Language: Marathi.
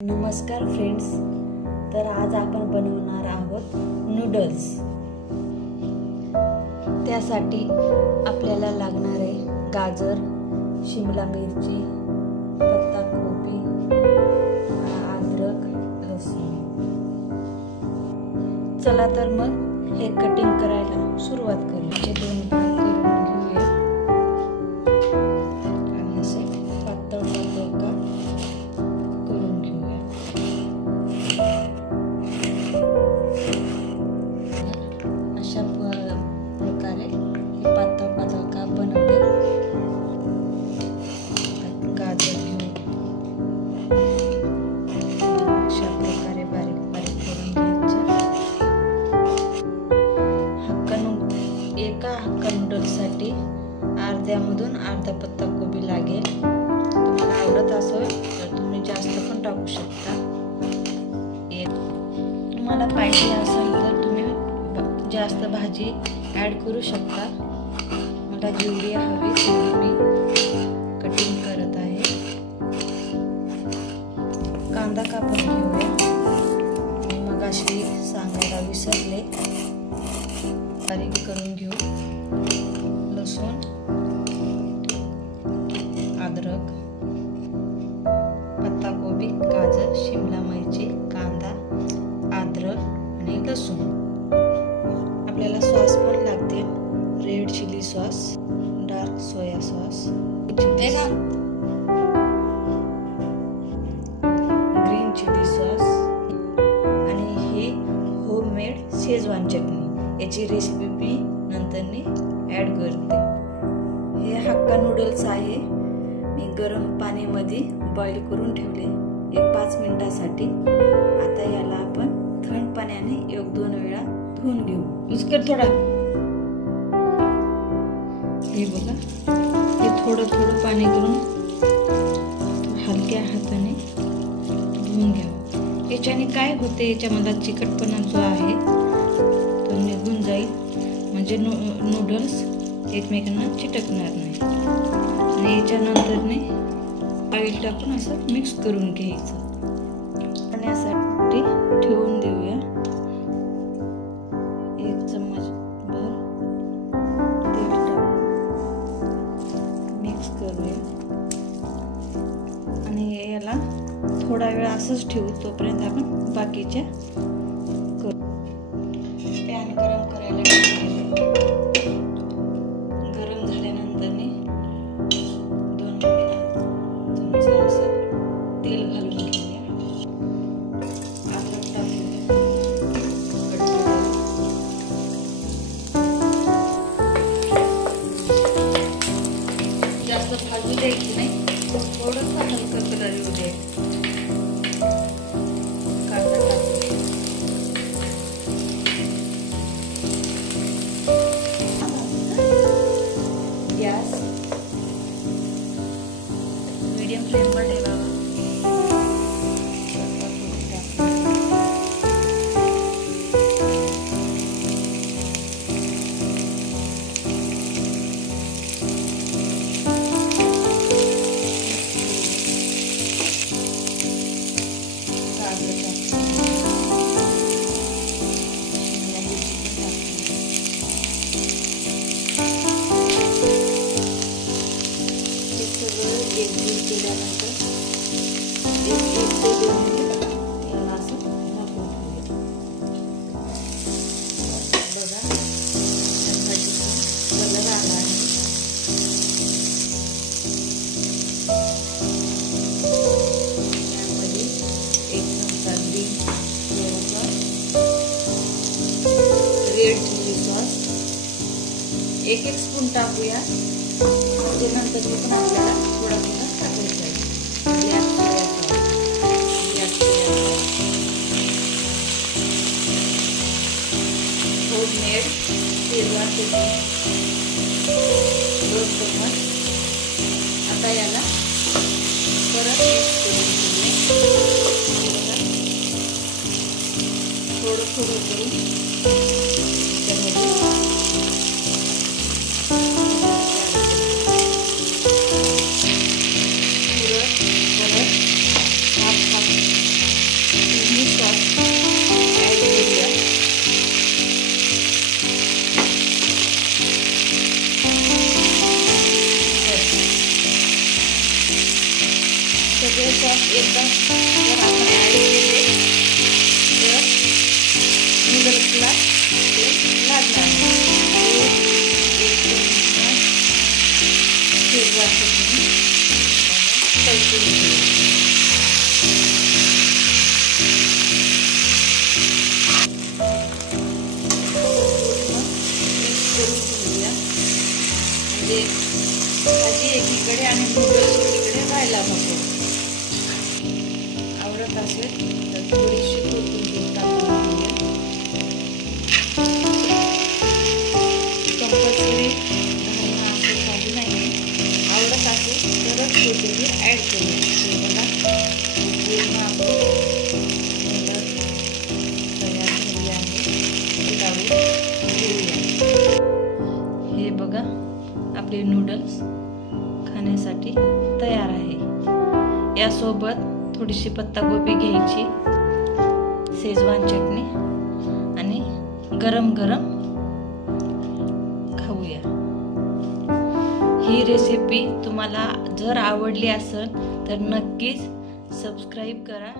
नमस्कार फ्रेंड्स, तर आज आपण बनवणार आहोत नूडल्स। त्यासाठी आपल्याला लागणार आहे गाजर, शिमला मिरची, पत्ता कोबी, अद्रक, लसूण। चला तर मग हे कटिंग करायला सुरुवात करूया। दोन भाग करून घेऊया आणि असे पातळ का करून घेऊया। अशा प्रकारे हे पातळ का बनवले। गाजर घेऊन अशा प्रकारे बारीक बारीक करून घ्यायचं। एका हक्का नूडल्ससाठी अर्ध्यामधून अर्धा पत्ता कोबी लागेल। तुम्हाला आवडत असेल तर तुम्ही जास्त पण टाकू शकता। तुम्हाला पाहिजे असेल तर तुम्ही जास्त भाजी ऍड करू शकता। मला जेवढी हवी तेवढी मी कटिंग करत आहे। कांदा कापून घेऊया। मगाशी सांगायला विसरले, बारीक करून घेऊ। लसूण, अद्रक, पत्ता कोबी, गाजर, शिमला मिरची, कांदा, अद्रक आणि लसूण। आपल्याला सॉस पण लागते, red chilli sauce, dark soya sauce, green chilli sauce आणि हे होममेड शेजवान चटणी। याची रेसिपी मी नंतर ऍड करते। हे हक्का नूडल्स आहे। मी गरम पाण्यामध्ये बॉईल करून ठेवले 1-5 मिनिटासाठी। आता याला आपण थंड पाण्याने 1-2 वेळा धुवून घेऊ। उसकर थोडा हे बघा, हे थोडं पाणी करून हलक्या हाताने धुवून घ्यावं। याच्याने काय होते, याच्यामधला चिकटपणा जो आहे तो निघून जाईल, म्हणजे नूडल्स एकमेकांना चिटकणार नाही। आणि याच्यानंतरने ऑइल टाकून असं मिक्स करून घ्यायचं। पाण्यासाठी ठेवून देऊया। 1 चम्मच भर तेल टाकून मिक्स करूया आणि याला थोडा वेळ असंच ठेवू, तोपर्यंत आपण बाकीच्या करू। पॅन गरम करायला गरम झाल्यानंतर 2 चमचा असं तेल घालून घेऊया। अद्रक टाकूया, जास्त भाजू द्यायची नाही, थोडंसं हलकं कलर येऊ द्यायचं। कांदा टाकूया, गॅस मीडियम फ्लेमवर ठेवावा। केल्यानंतर 1 ते 2 मिनिट याला असं झाकून ठेवूया। बघा, कलर आला आहे। त्यामध्ये 1 चमचा green soya sauce, red chilli sauce 1 spoon टाकूया, म्हणजे नंतर पण आपल्याला थोडा टाकायचा आहे। होममेड शेजवान चटणी 2 चम्मच। आता याला परत मिक्स करून घेऊया। थोडं करून त्यामध्ये परत हाफ एकदा जर आपण ॲड केले तर नूडल्सला ते लागणार नाही. एक चमचा शेजवान चटणी तळून घेऊ. म्हणजे भाजी एकीकडे आणि नूडल्स एकीकडे राहायला नको. आवडत असेल तर थोडीशी कोथिंबीर टाकून घेऊया. कंपल्सरी घालणं असं काही नाही. आवडत असेल तरच कोथिंबीर ॲड करूया. हे बघा पूर्ण आपण तयार झाली आहे. हे काढून घेऊया. हे बघा आपले नूडल्स खाण्यासाठी तयार आहे. यासोबत थोडीशी पत्ताकोबी घ्यायची, शेजवान चटणी आणि गरम गरम खाऊया. ही रेसिपी तुम्हाला जर आवडली असेल तर नक्कीच सबस्क्राईब करा.